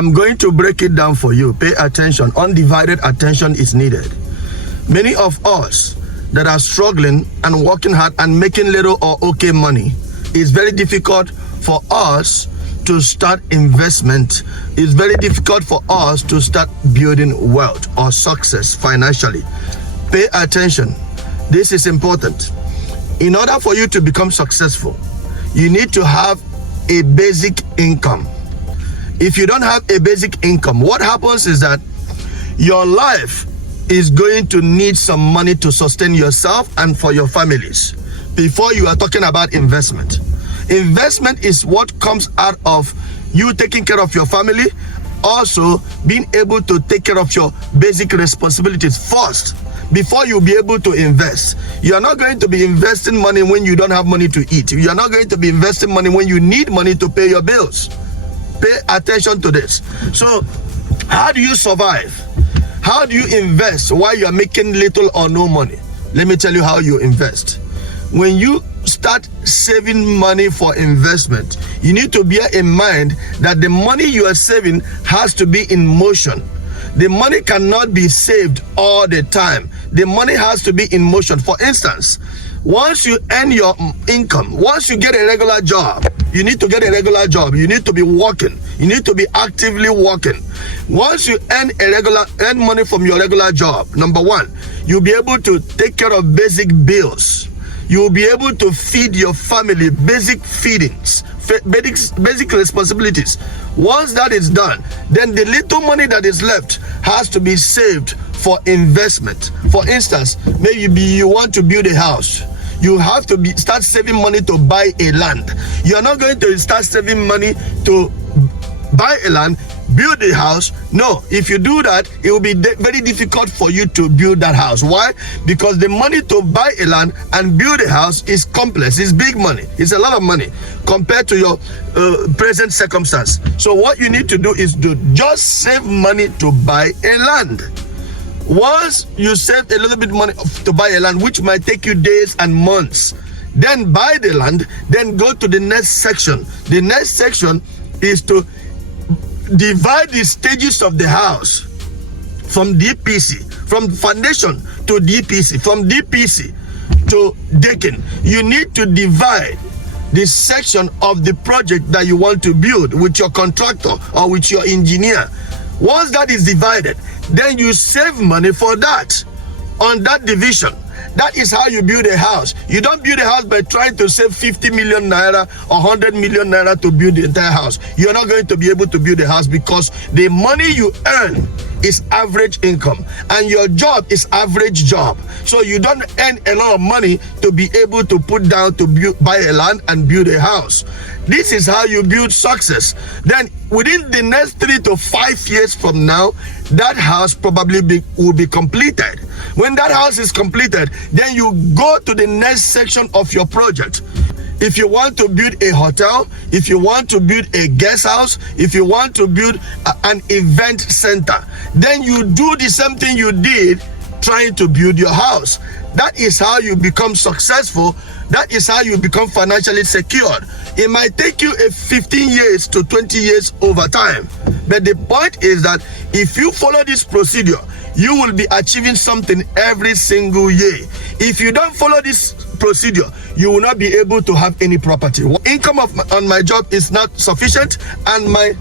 I'm going to break it down for you. Pay attention. Undivided attention is needed. Many of us that are struggling and working hard and making little or okay money, it's very difficult for us to start investment. It's very difficult for us to start building wealth or success financially. Pay attention. This is important. In order for you to become successful, you need to have a basic income. If you don't have a basic income, what happens is that your life is going to need some money to sustain yourself and for your families before you are talking about investment. Investment is what comes out of you taking care of your family, also being able to take care of your basic responsibilities first before you'll be able to invest. You are not going to be investing money when you don't have money to eat. You are not going to be investing money when you need money to pay your bills. Pay attention to this. So, how do you survive? How do you invest while you are making little or no money? Let me tell you how you invest. When you start saving money for investment, you need to bear in mind that the money you are saving has to be in motion. The money cannot be saved all the time. The money has to be in motion. For instance, once you earn your income, once you get a regular job, you need to get a regular job. You need to be working. You need to be actively working. Once you earn money from your regular job, number one, you'll be able to take care of basic bills. You'll be able to feed your family basic feedings, basic responsibilities. Once that is done, then the little money that is left has to be saved for investment. For instance, maybe you want to build a house. You have to start saving money to buy a land. You are not going to start saving money to buy a land, build a house. No, if you do that, it will be very difficult for you to build that house. Why? Because the money to buy a land and build a house is complex. It's big money. It's a lot of money compared to your present circumstance. So what you need to do is to just save money to buy a land. Once you save a little bit money to buy a land, which might take you days and months, then buy the land, then go to the next section. The next section is to divide the stages of the house from DPC, from foundation to DPC, from DPC to decking. You need to divide the section of the project that you want to build with your contractor or with your engineer. Once that is divided, then you save money for that on that division. That is how you build a house. You don't build a house by trying to save 50 million naira or 100 million naira to build the entire house. You're not going to be able to build a house because the money you earn is average income and your job is average job. So you don't earn a lot of money to be able to put down to buy a land and build a house. This is how you build success. Then within the next 3 to 5 years from now, that house probably will be completed. When that house is completed, then you go to the next section of your project. If you want to build a hotel, if you want to build a guest house, if you want to build an event center, then you do the same thing you did trying to build your house. That is how you become successful. That is how you become financially secured. It might take you 15 years to 20 years over time. But the point is that if you follow this procedure, you will be achieving something every single year. If you don't follow this procedure, you will not be able to have any property. Income on my job is not sufficient and my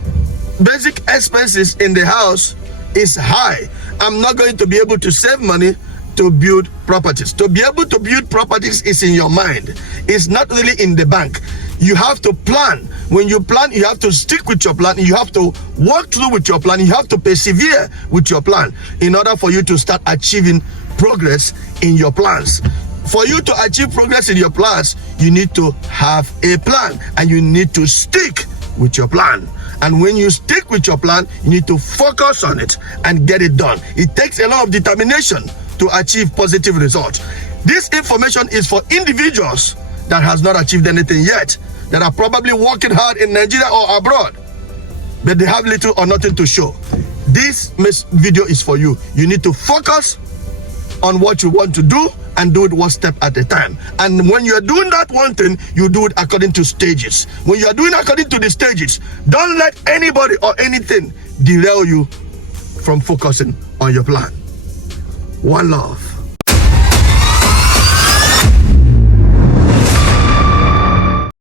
basic expenses in the house is high. I'm not going to be able to save money to build properties. To be able to build properties is in your mind. It's not really in the bank. You have to plan. When you plan, you have to stick with your plan. You have to work through with your plan. You have to persevere with your plan in order for you to start achieving progress in your plans. For you to achieve progress in your plans, you need to have a plan and you need to stick with your plan. And when you stick with your plan, you need to focus on it and get it done. It takes a lot of determination to achieve positive results. This information is for individuals that has not achieved anything yet, that are probably working hard in Nigeria or abroad, but they have little or nothing to show. This video is for you. You need to focus on what you want to do and do it one step at a time. And when you're doing that one thing, you do it according to stages. When you're doing according to the stages, don't let anybody or anything derail you from focusing on your plan. One love.